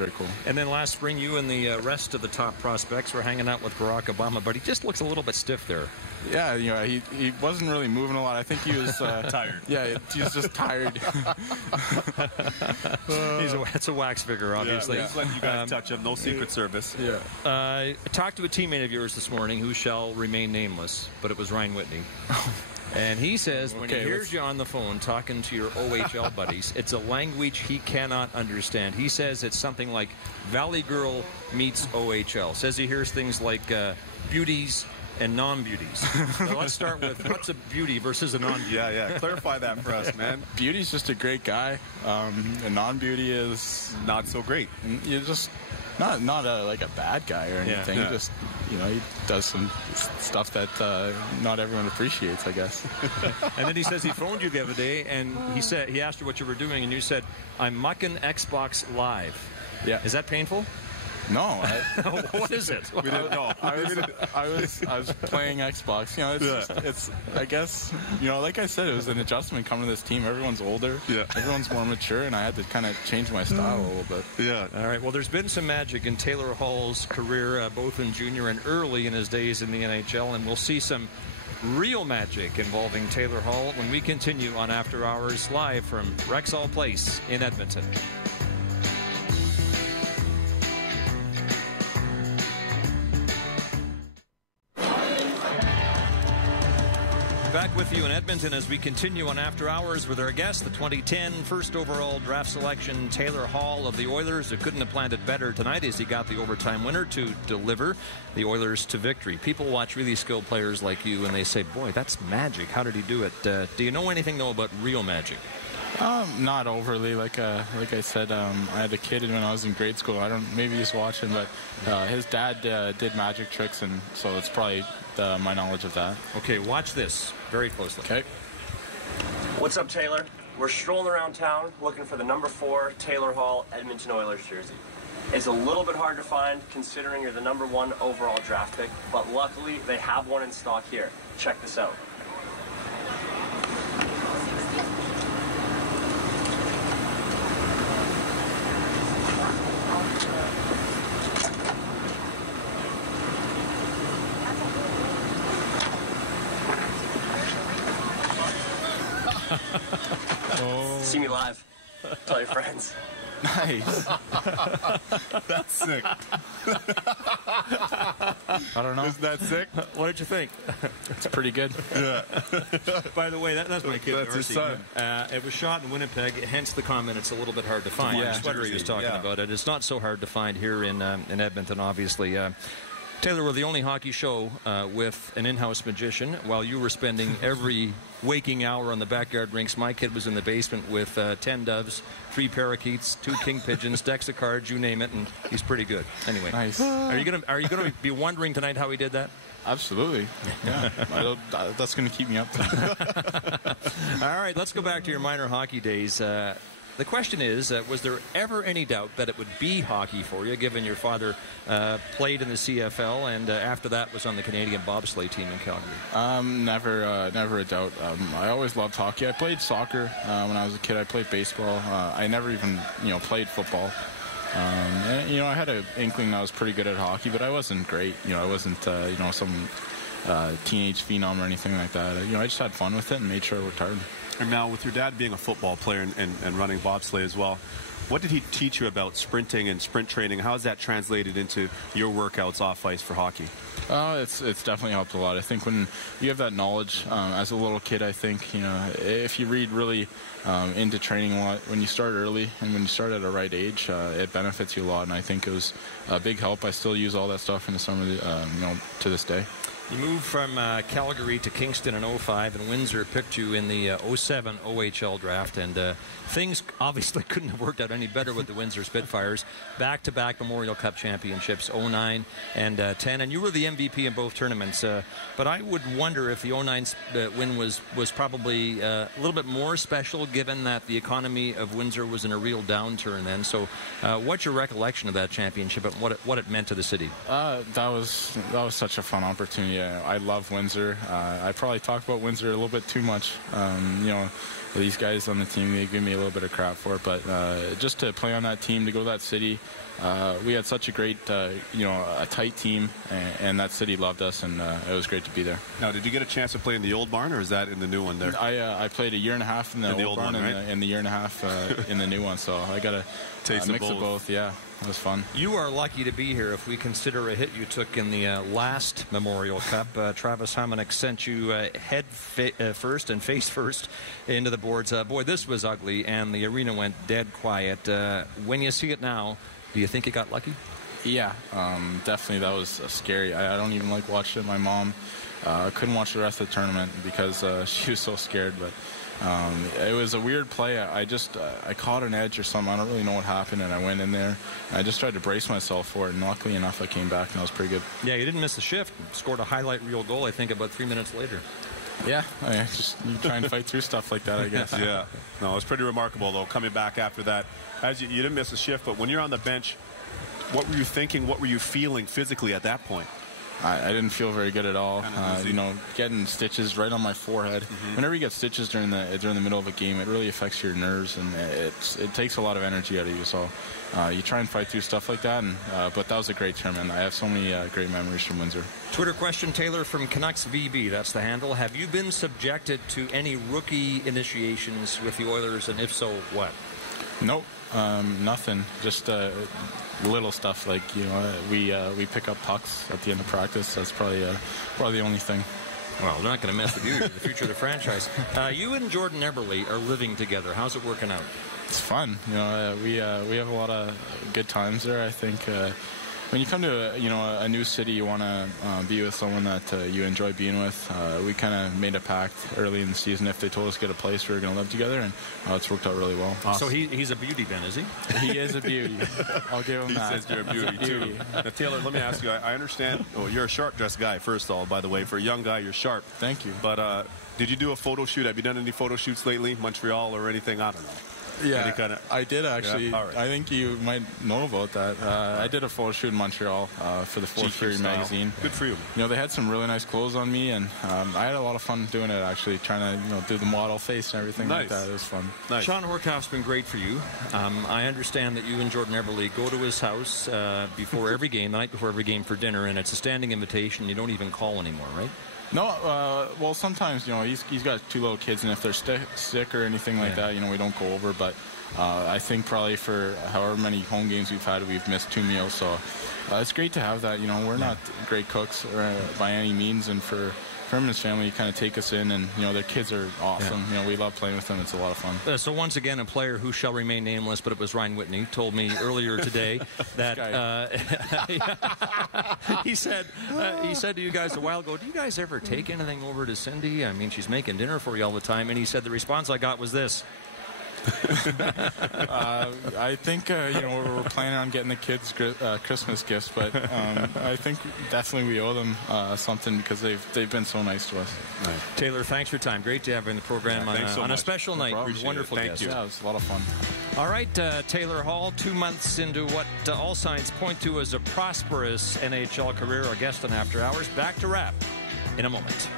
Very cool. And then last spring, you and the rest of the top prospects were hanging out with Barack Obama, but he just looks a little bit stiff there. Yeah, he wasn't really moving a lot. I think he was tired. Yeah, he was just tired. It's a wax figure, obviously. Yeah, he's letting you guys touch him. No Secret Service. Yeah. I talked to a teammate of yours this morning who shall remain nameless, but it was Ryan Whitney. And he says when he hears you on the phone talking to your OHL buddies, it's a language he cannot understand. He says it's something like Valley Girl meets OHL. Says he hears things like beauties and non-beauties. So let's start with what's a beauty versus a non-beauty. Yeah. Clarify that for us, man. Beauty's just a great guy. A non-beauty is not so great. You're just not like a bad guy or anything. Yeah. He just he does some stuff that not everyone appreciates, I guess. And then he says he phoned you the other day and he asked you what you were doing and you said, "I'm mucking Xbox Live." Yeah. Is that painful? No. What is it? We didn't know. I was playing Xbox. It's I guess like I said, it was an adjustment coming to this team. Everyone's older. Yeah. Everyone's more mature, and I had to kind of change my style a little bit. Yeah. All right. Well, there's been some magic in Taylor Hall's career, both in junior and early in his days in the NHL, and we'll see some real magic involving Taylor Hall when we continue on After Hours live from Rexall Place in Edmonton. Back with you in Edmonton as we continue on After Hours with our guest, the 2010 first overall draft selection, Taylor Hall of the Oilers, who couldn't have planned it better tonight as he got the overtime winner to deliver the Oilers to victory. People watch really skilled players like you and they say, boy, that's magic. How did he do it? Do you know anything, though, about real magic? Not overly. Like I said, I had a kid when I was in grade school. Maybe he's watching, but his dad did magic tricks, and so it's probably my knowledge of that. Okay, watch this very closely. Okay. What's up, Taylor? We're strolling around town looking for the number 4 Taylor Hall Edmonton Oilers jersey. It's a little bit hard to find considering you're the number 1 overall draft pick, but luckily they have one in stock here. Check this out. See me live. Tell your friends. Nice. That's sick. I don't know. Isn't that sick? What did you think? It's pretty good. Yeah. By the way, that's my kid. That's his son. It was shot in Winnipeg, hence the comment it's a little bit hard to find. Yeah. The sweater he was talking about it. It's not so hard to find here in Edmonton, obviously. Taylor, we're the only hockey show with an in-house magician. While you were spending every waking hour on the backyard rinks, my kid was in the basement with 10 doves, 3 parakeets, 2 king pigeons, decks of cards, you name it, and he's pretty good. Anyway, nice. Are you gonna be wondering tonight how he did that? Absolutely. Yeah. That's going to keep me up. All right, let's go back to your minor hockey days. The question is, was there ever any doubt that it would be hockey for you, given your father played in the CFL and after that was on the Canadian bobsleigh team in Calgary? Never a doubt. I always loved hockey. I played soccer when I was a kid. I played baseball. I never even played football. And, I had an inkling I was pretty good at hockey, but I wasn't great. I wasn't some teenage phenom or anything like that. I just had fun with it and made sure I worked hard. And now, with your dad being a football player and running bobsleigh as well, what did he teach you about sprinting and sprint training? How has that translated into your workouts off ice for hockey? It's definitely helped a lot. I think when you have that knowledge as a little kid, I think, if you read really into training a lot, when you start early and when you start at a right age, it benefits you a lot. And I think it was a big help. I still use all that stuff in the summer, to this day. You moved from Calgary to Kingston in 05, and Windsor picked you in the 07 OHL draft, and things obviously couldn't have worked out any better with the Windsor Spitfires. Back-to-back Memorial Cup championships, 09 and 10, and you were the MVP in both tournaments. But I would wonder if the 09 win was probably a little bit more special, given that the economy of Windsor was in a real downturn then. So what's your recollection of that championship and what it meant to the city? That was such a fun opportunity. I love Windsor. I probably talk about Windsor a little bit too much. These guys on the team, they give me a little bit of crap for it, but just to play on that team, to go to that city, we had such a great, a tight team, and that city loved us, and it was great to be there. Now, did you get a chance to play in the old barn, or is that in the new one there? I played a year and a half in the old barn, right? and the year and a half in the new one, so I got a mix of both. Yeah, it was fun. You are lucky to be here if we consider a hit you took in the last Memorial Cup. Travis Hominick sent you head first and face first into the boards. Boy, this was ugly, and the arena went dead quiet. When you see it now, do you think you got lucky? Yeah, definitely. That was scary. I don't even like watching it. My mom couldn't watch the rest of the tournament because she was so scared, but it was a weird play. I caught an edge or something. I don't really know what happened, and I went in there. I just tried to brace myself for it, and luckily enough, I came back, and I was pretty good. Yeah, you didn't miss the shift. Scored a highlight reel goal, I think, about 3 minutes later. Yeah, you try and fight through stuff like that, I guess. Yeah. No, it was pretty remarkable, though, coming back after that. As you didn't miss a shift, but when you're on the bench, what were you thinking? What were you feeling physically at that point? I didn't feel very good at all. Getting stitches right on my forehead. Mm-hmm. Whenever you get stitches during the middle of a game, it really affects your nerves, and it takes a lot of energy out of you. So you try and fight through stuff like that. But that was a great tournament. I have so many great memories from Windsor. Twitter question, Taylor from Canucks VB. That's the handle. Have you been subjected to any rookie initiations with the Oilers, and if so, what? Nope. Nothing. Just little stuff like we pick up pucks at the end of practice. That's probably the only thing. Well, they're not going to mess with you. The future of the franchise. You and Jordan Eberle are living together. How's it working out? It's fun. We have a lot of good times there. I think when you come to a new city, you want to be with someone that you enjoy being with. We kind of made a pact early in the season. If they told us to get a place, we were going to live together, and it's worked out really well. Awesome. So he's a beauty then, is he? He is a beauty. I'll give him that. He says you're a beauty too. Now, Taylor, let me ask you. I understand. Oh, you're a sharp-dressed guy. First of all, by the way, for a young guy, you're sharp. Thank you. But did you do a photo shoot? Have you done any photo shoots lately, Montreal or anything? I don't know. Yeah, I did actually. Yeah? Right. I think you might know about that. I did a photo shoot in Montreal for the Fourth Period magazine. Good for you. They had some really nice clothes on me, and I had a lot of fun doing it. Actually, trying to do the model face and everything like that. It was fun. Nice. Sean Horkoff's been great for you. I understand that you and Jordan Eberle go to his house before every game, the night before every game for dinner, and it's a standing invitation. You don't even call anymore, right? No, well, sometimes, he's got 2 little kids, and if they're sick or anything like that, we don't go over. But I think probably for however many home games we've had, we've missed 2 meals. So it's great to have that. We're not great cooks by any means, and for him and his family kind of take us in, and their kids are awesome. Yeah. We love playing with them. It's a lot of fun. So once again, a player who shall remain nameless, but it was Ryan Whitney, told me earlier today that he said to you guys a while ago, do you guys ever take anything over to Cindy? I mean, she's making dinner for you all the time. And he said the response I got was this. I think we're planning on getting the kids Christmas gifts, but I think definitely we owe them something because they've been so nice to us. Right. Taylor, thanks for your time. Great to have you in the program on a special night. Wonderful guest. Yeah, it was a lot of fun. All right, Taylor Hall, 2 months into what all signs point to as a prosperous NHL career. Our guest on After Hours. Back to wrap in a moment.